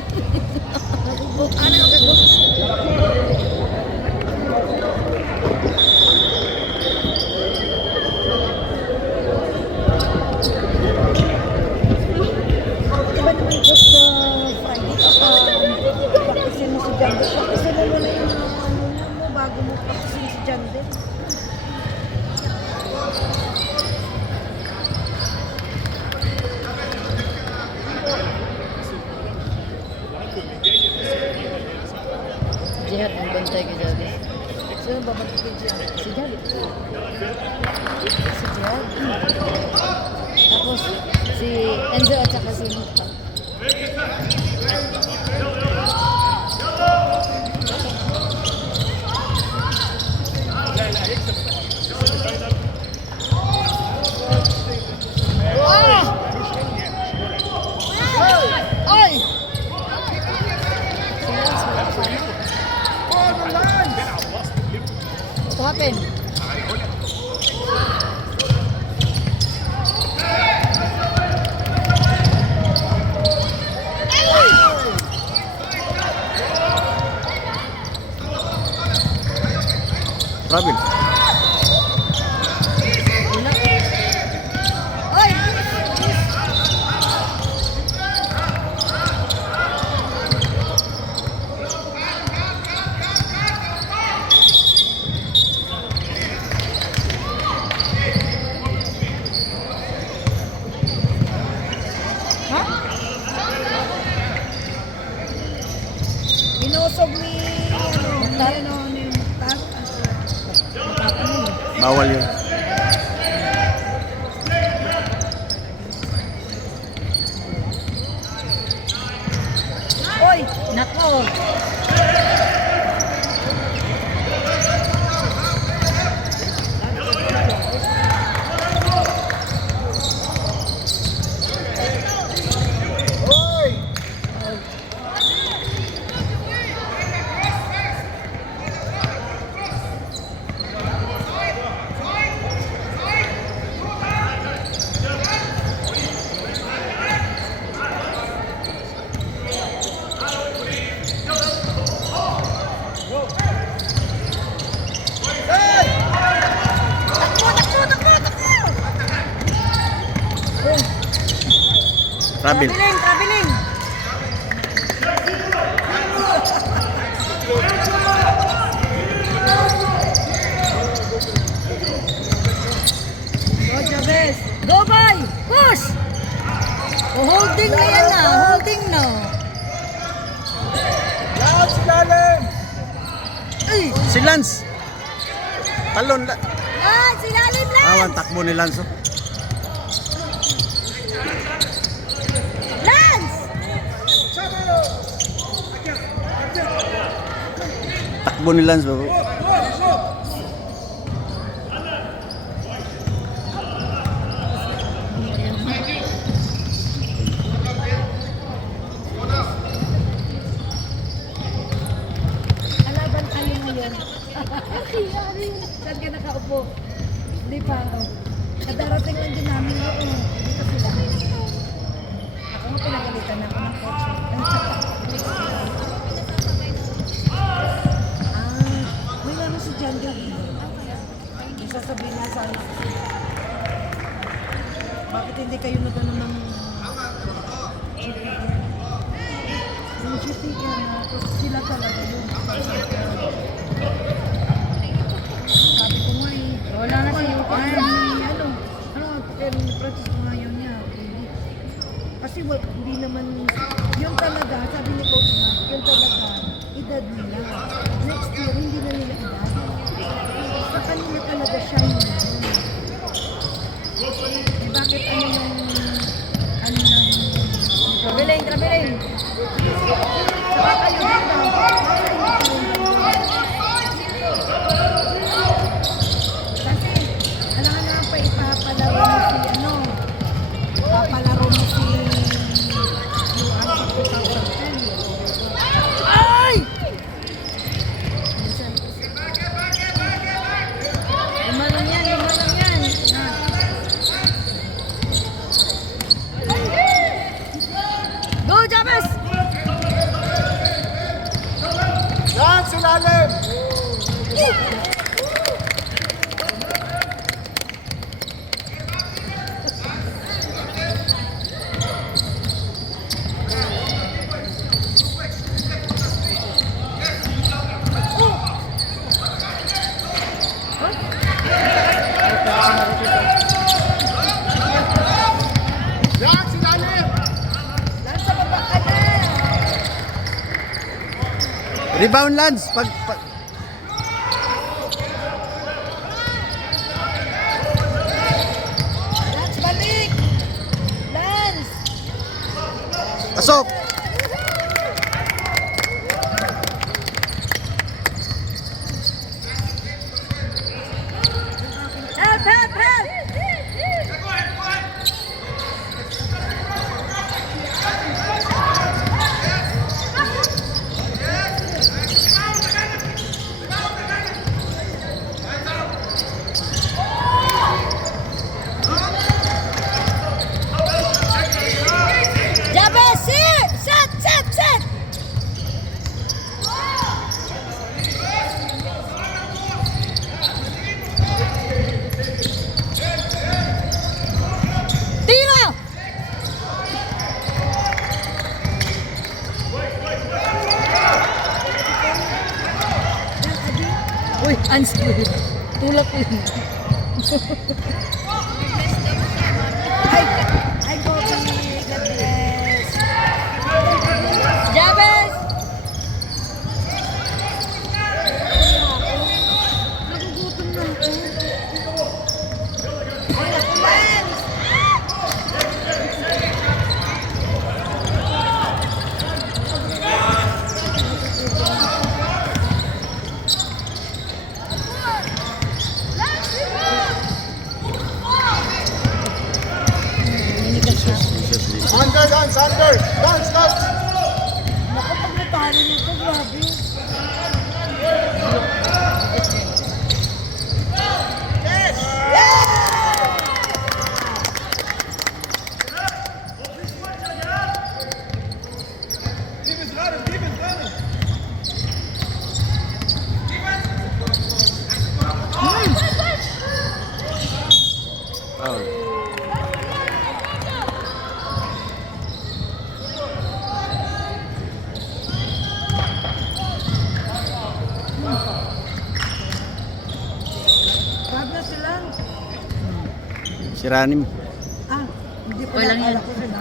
Ano ka go? Iba naman ko sa Friday kapag practice mo si Jande. Practice mo muna yung ano mo bago mo practice si Jande. Jihad ang bantay kay Javi. Sino ba kay Jande? Si Javi. Si Jihad. Tapos si Enzo at saka si Mukhtar. Ay! What happened? Robin. Oy! Ha? Inusog ni ano ni Mukhtar. Bawal yun. Oy! Nako! Robin. Traveling! Go, Chavez! Go, boy! Push! Oh, holding na yan na! Holding na! Ay! Si Lance. Talon. Ay! Silalim lang! Awan takbo ni Lance. Lance! Takbo ni Lance. Bro. Alaban kayo ngayon. Saan ka nakaupo? Hindi pa. Kadarating lang din namin ako. Dito sila. Ako nga pinagalitan ako ng coach. May laro si John Gavin. Yung sasabihin niya sa akin. Bakit hindi kayo nagano ng yung GP ka na sila talaga yun. Sabi ko nga eh. Wala na si Yukan. Practice ko nga yun niya. Kasi hindi naman, yun talaga, sabi ni Coach Mark, yun talaga, edad nila. Next year, hindi na nila edad. Sa kanila talaga siya yun. Eh bakit ano yung, ano nang, Traveling! saka kayo dito, kasi, alam nga pa ipapalaro mo si ano, papalaro mo si Yuan sa 2010. Ay! Lima lang yan. Na. Go, James! Rebound, Lance. Lance, balik! Lance! Pasok. Help, help, help! Jabez, set! Tira! Uy, Ans, tulak yun. Ay, Bobby, God bless. Jabez! Nagugutom na ako. Ay, naku, Lance! Under, dance, under. Dance, dance. Naku, pag natalo nito, grabe. Foul. Grabe na sila. Si Ranim. Ah, hindi pa Okay lang yan. nakala ko sila.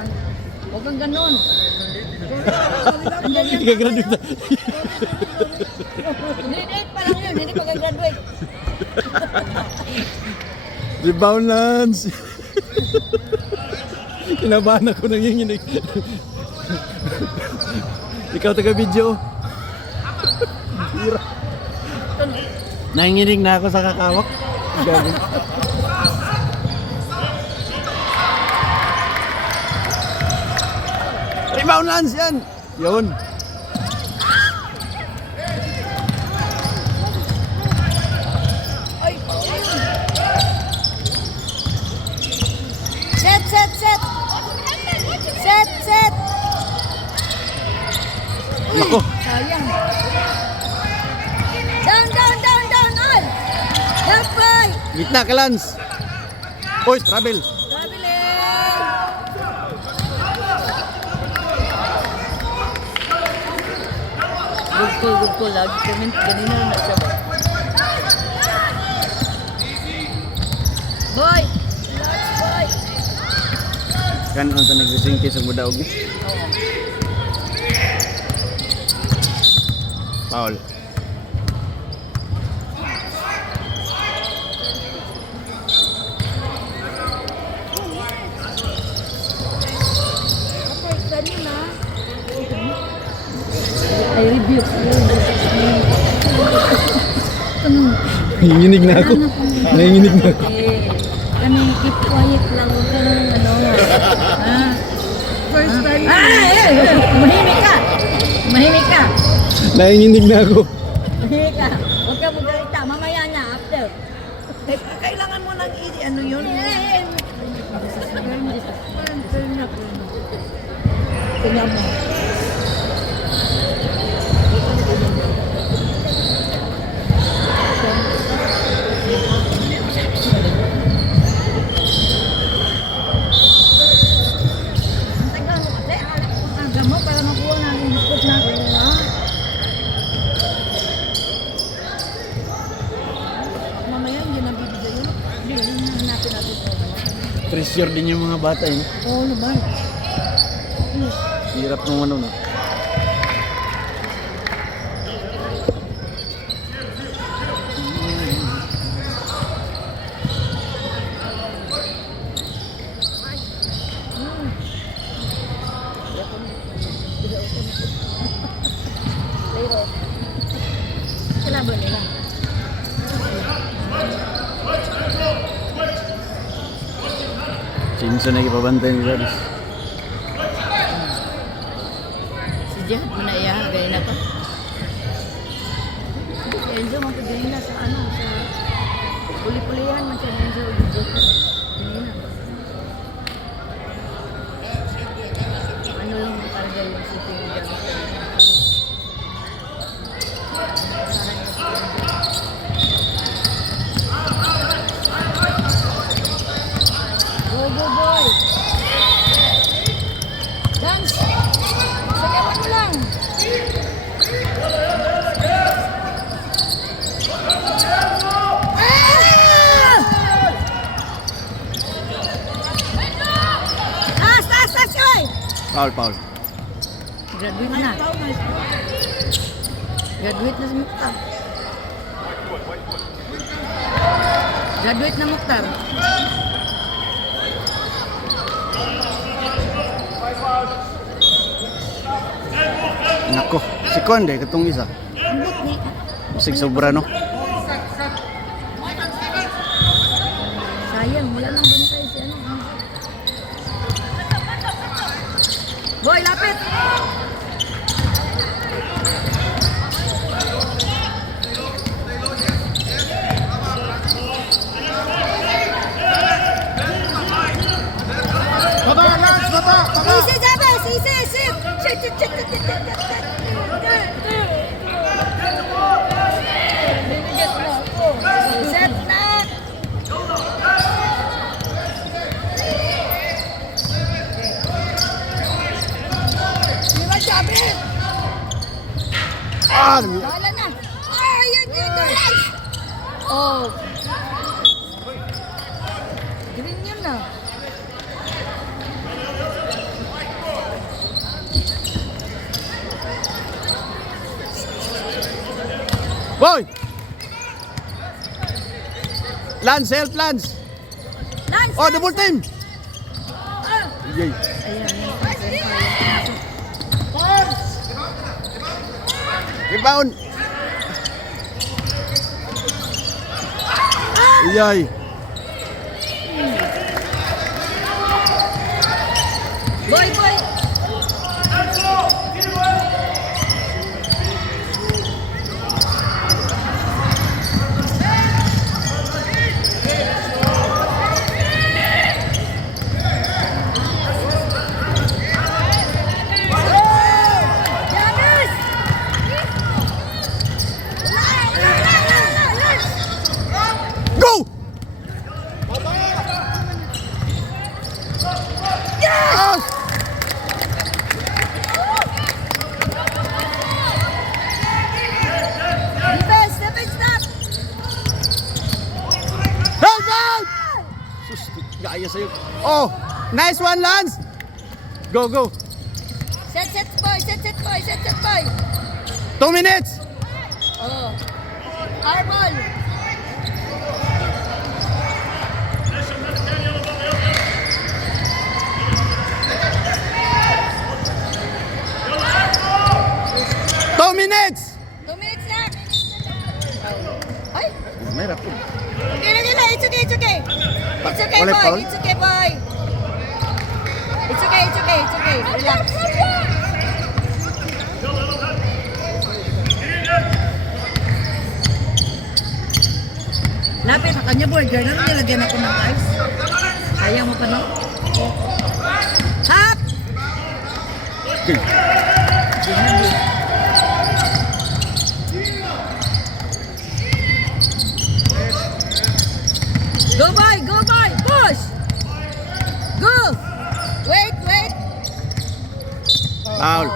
Huwag kang ganun. Ika-graduate na. Grade 8 pa lang yun, hindi pa graduate. Rebound, Lance. Kinabahan ako nang yung Ikaw taga-video. Nanginginig na ako sa kakawak. Gabi. Rebound, Lance, yan. Yun. Set! Ako. Sayang. Down, all! Left right! Gitna ka, Lance. Boys, travel. Good ko. Lagi kanina na siya ba? Boy! Last boy! Kan ang nagsisingki sa budaog. Foul. First time yun, ah. I review. Nanginginig na ako. Nanginginig na ako. Kami, keep quiet lang. Huwag ka nang Ha? First time yun. Mahimik ka. Nanginginig na ako. Mahimik ka. Huwag ka magalita. Mamaya na, after. Kailangan mo nang ano yun? Tingnan mo. Aga mo para makuha namin yung biskot natin. Mamaya hindi na bibigay yun. Hindi, hindi natin natin ito. Pressure din yung mga bata eh. Oo naman. Hirap ng ano na. Later. Kalaban nila. Sinso na ipabantay ni Lance. Si Jihad mo na iya, gaya na to. Si Enzo, magkagaya na sa ano, sa puli-pulihan man siya ni Enzo. Gaya na. Ano lang talaga yung sitting dyan. Go, go, boy! Dance! Sagawan mo lang! Ah! Taas, oy! Foul. Graduate na. Graduate na si Mukhtar. Graduate na Mukhtar. Nako, si Konde, katong isa. Ambot ni. Musig sobra, no? Sayang, wala nang bantay si ano. Boy, lapit! Baba, Lance, baba. Sisi, Jabba! Sisi! Sit! Set na! Iwan Jabba! Ah! Wala na! Ay, yun, Lance! Oh! Green yun na. Boy! Lance, help Lance! Lance! Oh, double team! Ah! Yay! Ayan, Rebound! Yay! Boy! Jabis! Go! Yes! Defense, stop! Help out! Sus, gaya sa'yo. Oh, nice one, Lance! Go! Set, boy! 2 minutes! Oh. Our ball! Two minutes! 2 minutes na! Ay! Mayroon po. Okay na, it's okay! It's okay, Wala boy! foul? It's okay, boy! It's okay! Relax! Lapit sa kanya, boy. Girl, ano nilagyan ako ng ice? Kaya mo pa, no? Hap! Okay. Go, boy! Push! Go! Wait! Foul.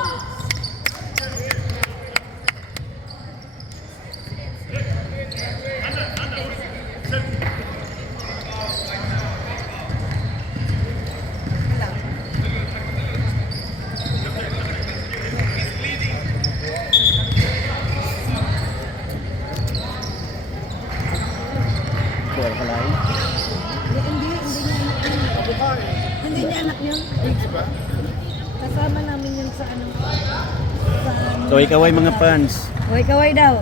Kaway-kaway mga fans. Kaway-kaway daw.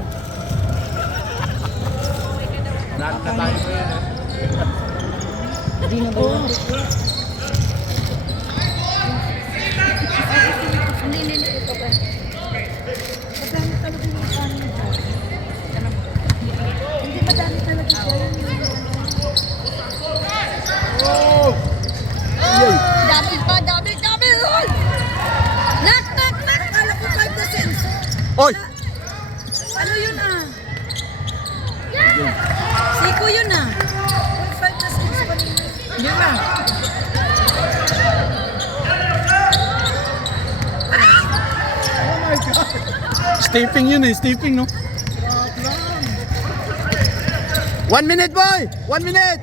Hindi na ba yun? Hindi. Ito ba? Madami talaga yung kanin dyan. Hindi madami talaga dyan. Dami! Nak! Akala ko 5 na senso. Oy! Ano yun ah? Siko yun ah. 5 na senso kanina. Yun ah. Stepping yun eh, stepping no? 1 minute boy! 1 minute!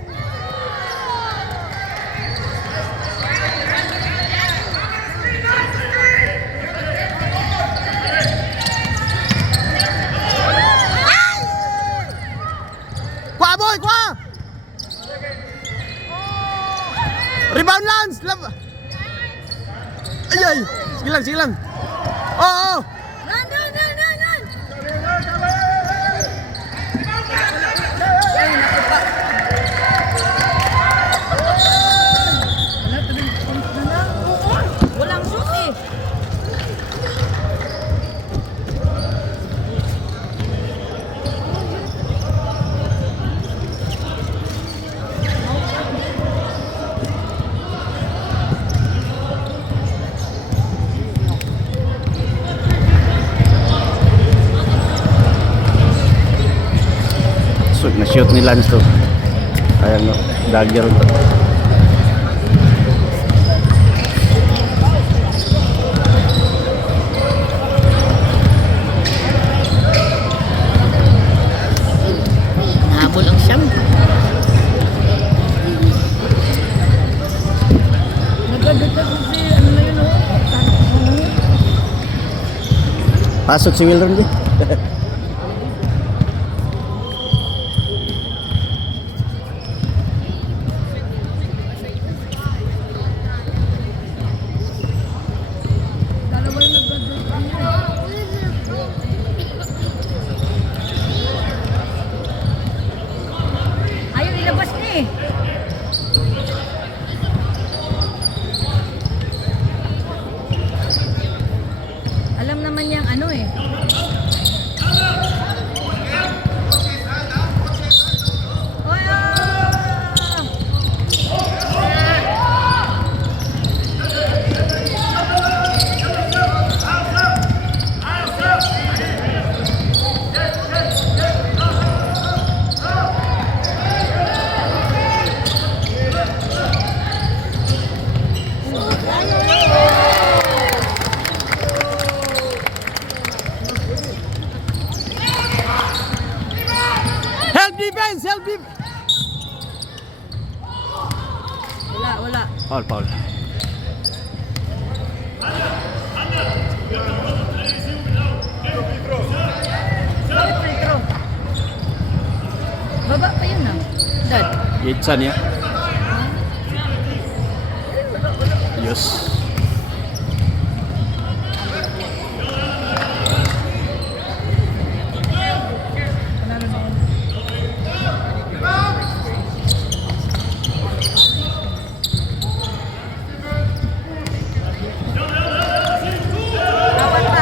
Kwa boy, kwa! Rebound Lance! Ay ay! Sige lang! Oo! Run! Walang shoot eh. So, na-shoot ni Lance to. Ayan no, dagger to. Habol ang siyam. Nagdagdag kasi ano na yun oh. Pasok si Wilron di. Dalawa yung nagdadagdag niya. Ayaw ilabas niya eh. Alam naman niyang ano eh. Oy, ah! Help defense! Wala. Foul. Bakit free throw? Baba pa yun ah. Dad. Yitsa niya. Yes. Panalo na yan.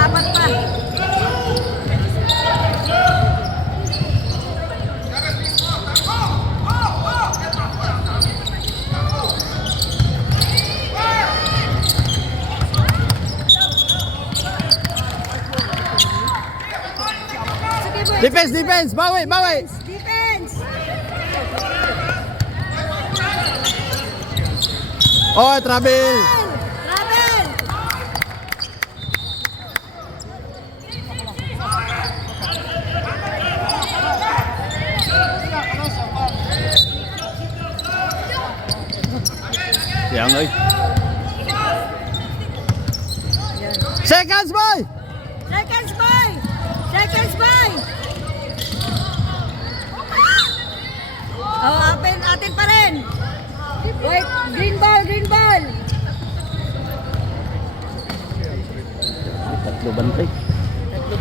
Apat pa. Sige boy. Defense! Bawi! Defense! Oh, travel! Travel! Yan oy. Seconds boy! Seconds by! Oh, atin pa rin. White, green ball. Tatlo bantay.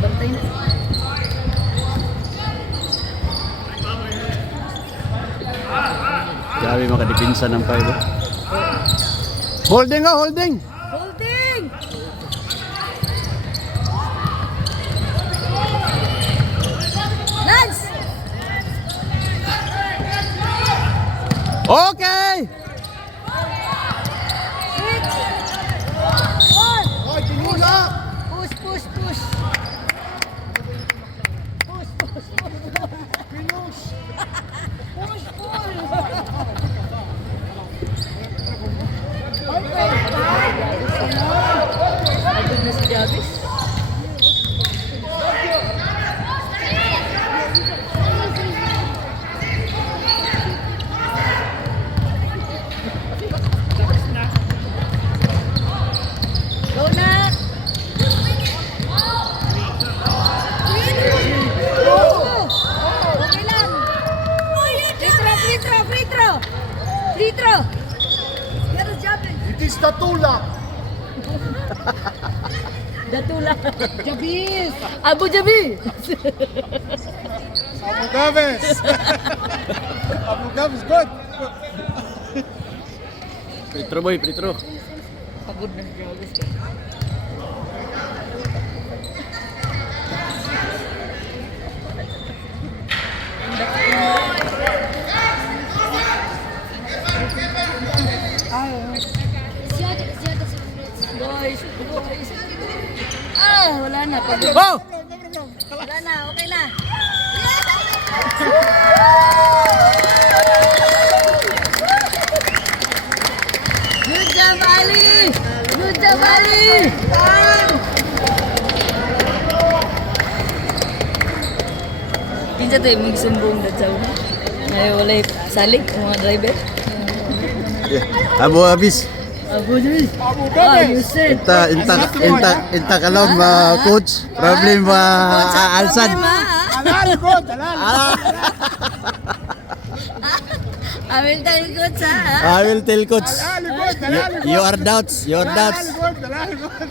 bantay na. Grabe makadipinsa ng 5. Holding oh, holding. Holding! Lance! Okay! Hoy, pinula! Push, push, push. Pinush! Agad na si Javis. Go na! Okay lang. Free throw, free throw! Free throw! Pero Javis, It is the tula! Datula. Javis! Abu Dhabi! Abu Gabes! Abu Gabes, good! Pretro boy, pretro. Pagod na si Javis. Guys, guys. Ah, wala na. Pagod. Oh! Wala na, okay na. Good job, Ali! Good job, Ali! Kinsa tayo magsumbong na tao. Ngayon walay salig ang mga driver. Abu Abis. Abu Dhabi. Abu Ah, you Gabes! said. Inta kalom coach. Problem alsan. Alal, good! Alal! Amil tayo ko sa I will tell coach. Alal, good! Alal, good! Your doubts, your doubts. Alal, good! Alal, good!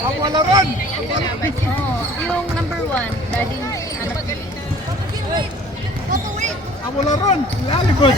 Abu Alaron! yung number 1, daddy anak. Abu Alaron! Alal, good!